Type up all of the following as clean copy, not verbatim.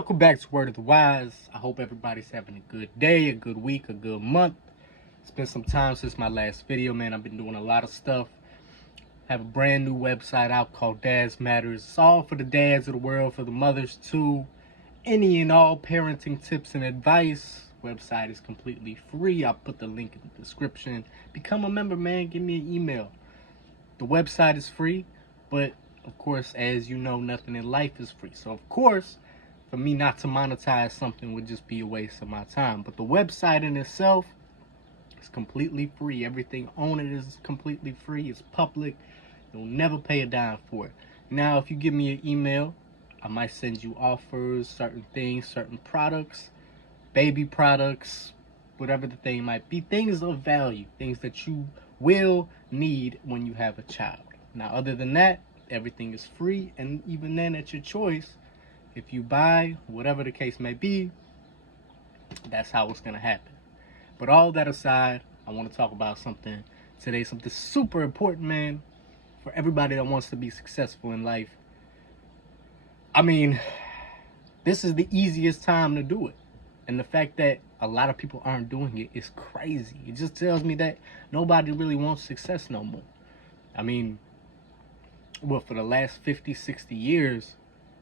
Welcome back to Word of the Wise. I hope everybody's having a good day, a good week, a good month. It's been some time since my last video, man. I've been doing a lot of stuff. I have a brand new website out called Dads Matters. It's all for the dads of the world, for the mothers too. Any and all parenting tips and advice. Website is completely free. I'll put the link in the description. Become a member, man. Give me an email. The website is free, but of course, as you know, nothing in life is free. So of course, for me not to monetize something would just be a waste of my time. But the website in itself is completely free. Everything on it is completely free. It's public. You'll never pay a dime for it. Now, if you give me an email, I might send you offers, certain things, certain products, baby products, whatever the thing might be, things of value, things that you will need when you have a child. Now, other than that, everything is free, and even then, at your choice. If you buy, whatever the case may be, that's how it's going to happen. But all that aside, I want to talk about something today, something super important, man, for everybody that wants to be successful in life. I mean, this is the easiest time to do it. And the fact that a lot of people aren't doing it is crazy. It just tells me that nobody really wants success no more. I mean, well, for the last 50, 60 years,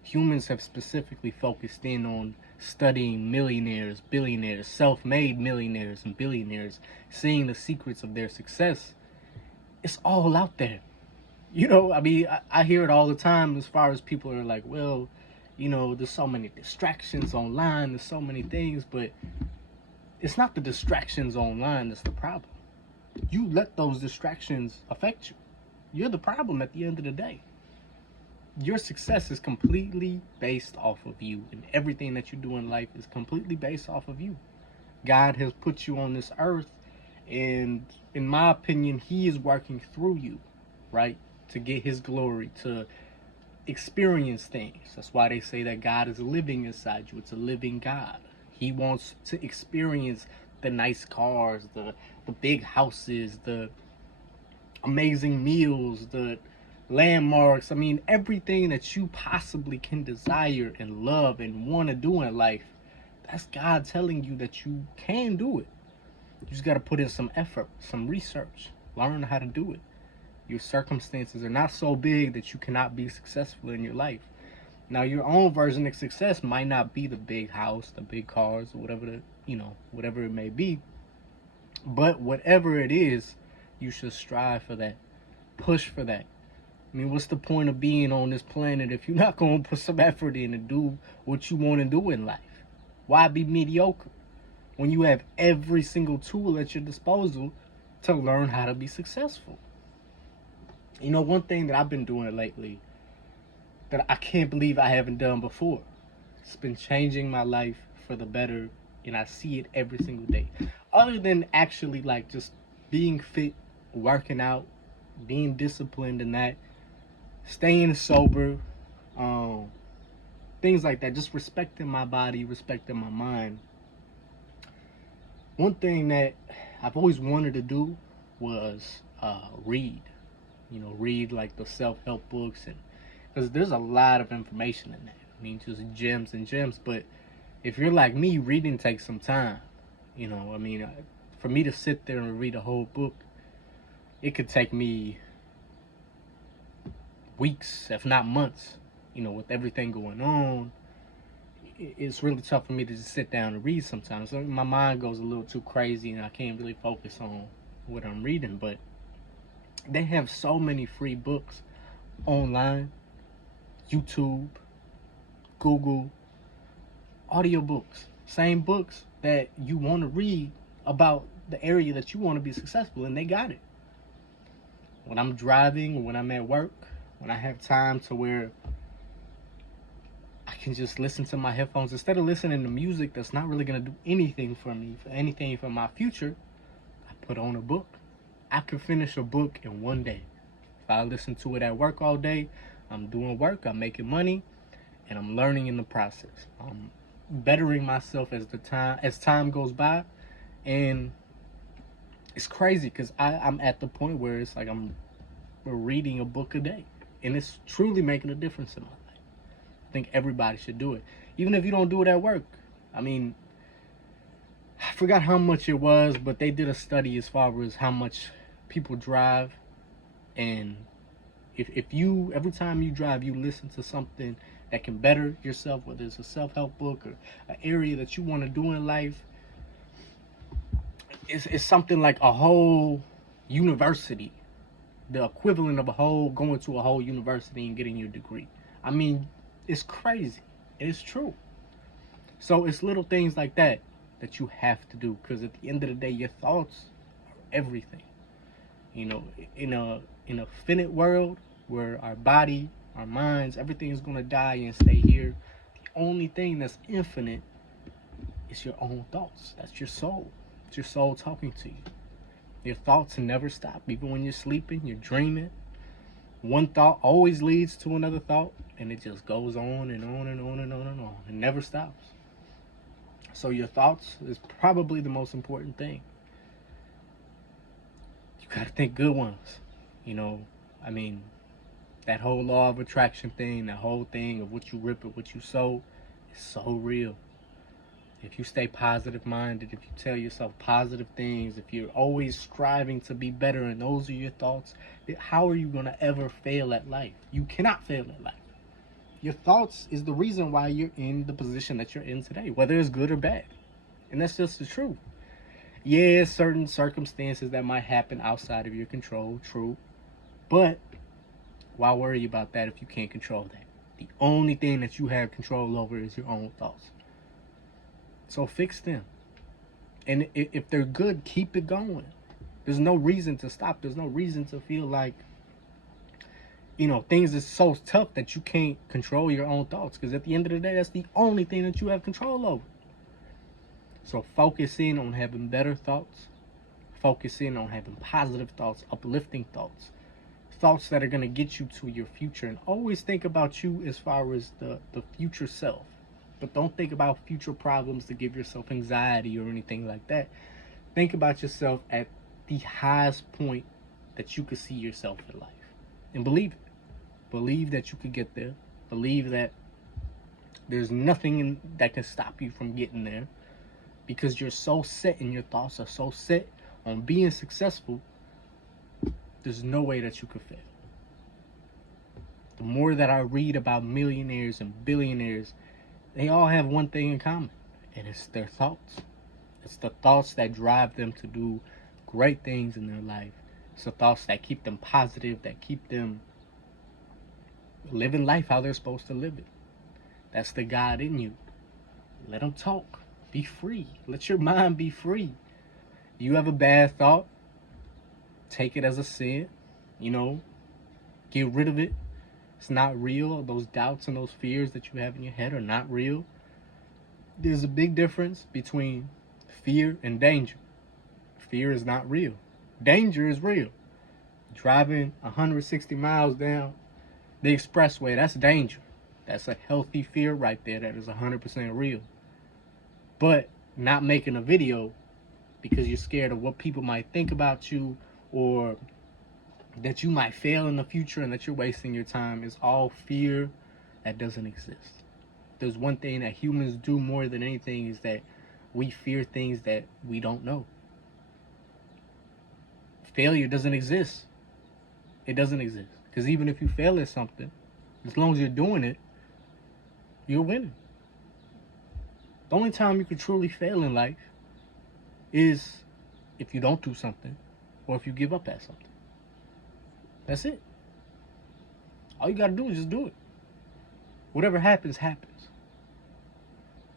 humans have specifically focused in on studying millionaires, billionaires, self-made millionaires and billionaires, seeing the secrets of their success. It's all out there. You know, I mean, I hear it all the time as far as people are like, well, you know, there's so many distractions online, there's so many things, but it's not the distractions online that's the problem. You let those distractions affect you. You're the problem at the end of the day. Your success is completely based off of you, and everything that you do in life is completely based off of you. God has put you on this earth, and in my opinion, He is working through you, right, to get His glory, to experience things. That's why they say that God is living inside you. It's a living God. He wants to experience the nice cars, the big houses, the amazing meals, the landmarks. I mean, everything that you possibly can desire and love and want to do in life. That's God telling you that you can do it. You just got to put in some effort, some research, learn how to do it. Your circumstances are not so big that you cannot be successful in your life. Now, your own version of success might not be the big house, the big cars, or whatever it may be. But whatever it is, you should strive for that. Push for that. I mean, what's the point of being on this planet if you're not going to put some effort in to do what you want to do in life? Why be mediocre when you have every single tool at your disposal to learn how to be successful? You know, one thing that I've been doing lately that I can't believe I haven't done before, it's been changing my life for the better, and I see it every single day. Other than actually like just being fit, working out, being disciplined in that, staying sober, things like that, just respecting my body, respecting my mind. One thing that I've always wanted to do was read. You know, read like the self-help books, and because there's a lot of information in that. I mean, just gems and gems. But if you're like me, reading takes some time. You know, I mean, for me to sit there and read a whole book, it could take me weeks, if not months. You know, with everything going on, it's really tough for me to just sit down and read sometimes. So my mind goes a little too crazy, and I can't really focus on what I'm reading. But they have so many free books online, YouTube, Google, audiobooks, same books that you want to read about the area that you want to be successful in, they got it. When I'm driving, when I'm at work, when I have time to where I can just listen to my headphones, instead of listening to music that's not really going to do anything for me, for anything for my future, I put on a book. I could finish a book in one day. If I listen to it at work all day, I'm doing work, I'm making money, and I'm learning in the process. I'm bettering myself as time goes by, and it's crazy because I'm at the point where it's like I'm reading a book a day, and it's truly making a difference in my life. I think everybody should do it. Even if you don't do it at work. I mean, I forgot how much it was, but they did a study as far as how much people drive. And if you, every time you drive, you listen to something that can better yourself, whether it's a self-help book or an area that you want to do in life, it's something like a whole university, the equivalent of a whole, going to a whole university and getting your degree. I mean, it's crazy. It's true. So it's little things like that that you have to do, because at the end of the day, your thoughts are everything. You know, in a finite world where our body, our minds, everything is gonna die and stay here, the only thing that's infinite is your own thoughts. That's your soul. It's your soul talking to you. Your thoughts never stop. Even when you're sleeping, you're dreaming. One thought always leads to another thought, and it just goes on and on and on and on and on. It never stops. So your thoughts is probably the most important thing. You gotta think good ones. You know, I mean, that whole law of attraction thing, that whole thing of what you rip and what you sow, is so real. If you stay positive minded, if you tell yourself positive things, if you're always striving to be better and those are your thoughts, how are you going to ever fail at life? You cannot fail at life. Your thoughts is the reason why you're in the position that you're in today, whether it's good or bad. And that's just the truth. Yeah, certain circumstances that might happen outside of your control, true. But why worry about that if you can't control that? The only thing that you have control over is your own thoughts. So fix them. And if they're good, keep it going. There's no reason to stop. There's no reason to feel like, things are so tough that you can't control your own thoughts. Because at the end of the day, that's the only thing that you have control over. So focus in on having better thoughts. Focus in on having positive thoughts, uplifting thoughts. Thoughts that are going to get you to your future. And always think about you as far as the future self. But don't think about future problems to give yourself anxiety or anything like that. Think about yourself at the highest point that you could see yourself in life. And believe it. Believe that you could get there. Believe that there's nothing that can stop you from getting there. Because you're so set and your thoughts are so set on being successful, there's no way that you could fail. The more that I read about millionaires and billionaires, they all have one thing in common, and it's their thoughts. It's the thoughts that drive them to do great things in their life. It's the thoughts that keep them positive, that keep them living life how they're supposed to live it. That's the God in you. Let them talk. Be free. Let your mind be free. You have a bad thought, take it as a sin, get rid of it. It's not real. Those doubts and those fears that you have in your head are not real. There's a big difference between fear and danger. Fear is not real. Danger is real. Driving 160 miles down the expressway, that's danger. That's a healthy fear right there that is 100% real. But not making a video because you're scared of what people might think about you, or that you might fail in the future and that you're wasting your time, is all fear that doesn't exist. There's one thing that humans do more than anything, is that we fear things that we don't know. Failure doesn't exist. It doesn't exist. Because even if you fail at something, as long as you're doing it, you're winning. The only time you can truly fail in life is if you don't do something, or if you give up at something. That's it. All you gotta do is just do it. Whatever happens, happens.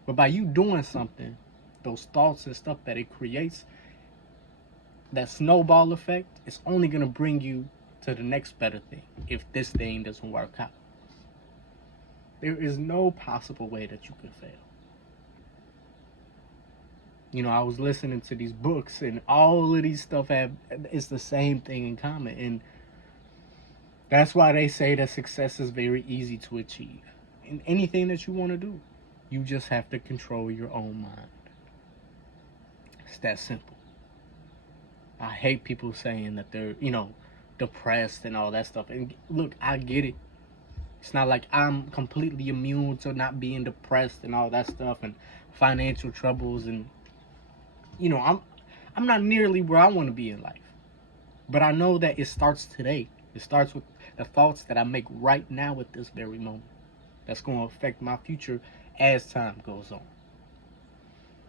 But by you doing something, those thoughts and stuff that it creates, that snowball effect, is only gonna bring you to the next better thing if this thing doesn't work out. There is no possible way that you can fail. I was listening to these books, and all of these stuff it's the same thing in common. And that's why they say that success is very easy to achieve. In anything that you want to do, you just have to control your own mind. It's that simple. I hate people saying that they're, depressed and all that stuff. And look, I get it. It's not like I'm completely immune to not being depressed and all that stuff and financial troubles, and I'm not nearly where I want to be in life. But I know that it starts today. It starts with the thoughts that I make right now at this very moment. That's going to affect my future as time goes on.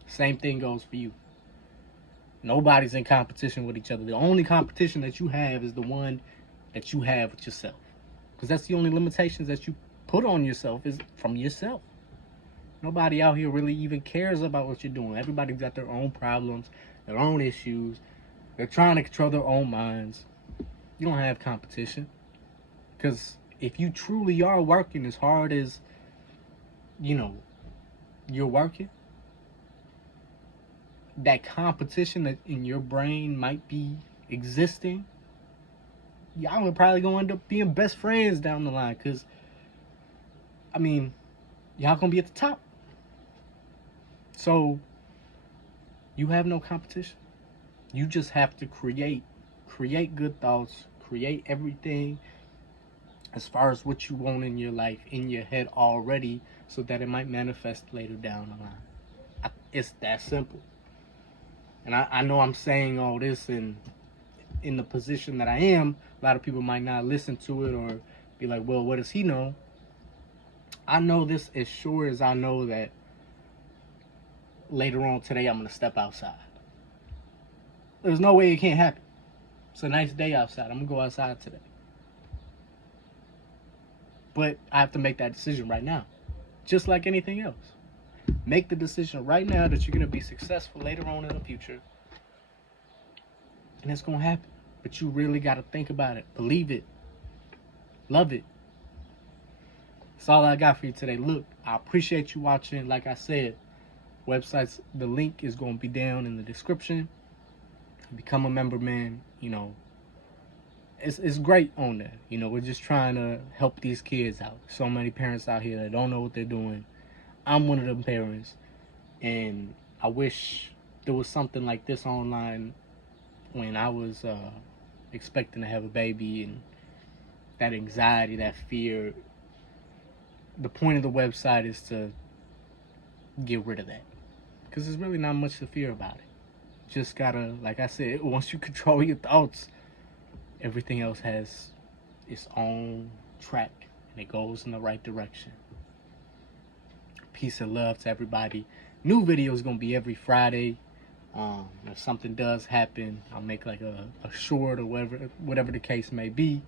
Same thing goes for you. Nobody's in competition with each other. The only competition that you have is the one that you have with yourself. Because that's the only limitations that you put on yourself is from yourself. Nobody out here really even cares about what you're doing. Everybody's got their own problems, their own issues. They're trying to control their own minds. You don't have competition. Because if you truly are working as hard as, you're working, that competition that in your brain might be existing, y'all are probably going to end up being best friends down the line. Because, y'all going to be at the top. So, you have no competition. You just have to create good thoughts, create everything as far as what you want in your life in your head already, so that it might manifest later down the line. It's that simple. And I know I'm saying all this in the position that I am. A lot of people might not listen to it or be like, well, what does he know? I know this as sure as I know that later on today I'm going to step outside. There's no way it can't happen. It's a nice day outside. I'm going to go outside today. But I have to make that decision right now. Just like anything else. Make the decision right now that you're going to be successful later on in the future. And it's going to happen. But you really got to think about it. Believe it. Love it. That's all I got for you today. Look, I appreciate you watching. Like I said, websites, the link is going to be down in the description. Become a member, man. It's great on there. We're just trying to help these kids out. So many parents out here that don't know what they're doing. I'm one of them parents, and I wish there was something like this online when I was expecting to have a baby, and that anxiety, that fear. The point of the website is to get rid of that, because there's really not much to fear about it. Just gotta, like I said, once you control your thoughts, everything else has its own track, and it goes in the right direction. Peace and love to everybody. New video is gonna be every Friday. If something does happen, I'll make like a short or whatever the case may be.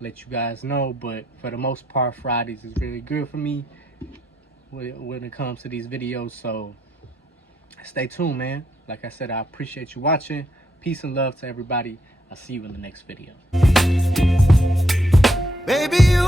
Let you guys know. But for the most part, Fridays is really good for me when it comes to these videos. So stay tuned, man. Like I said, I appreciate you watching. Peace and love to everybody. I'll see you in the next video. Baby, you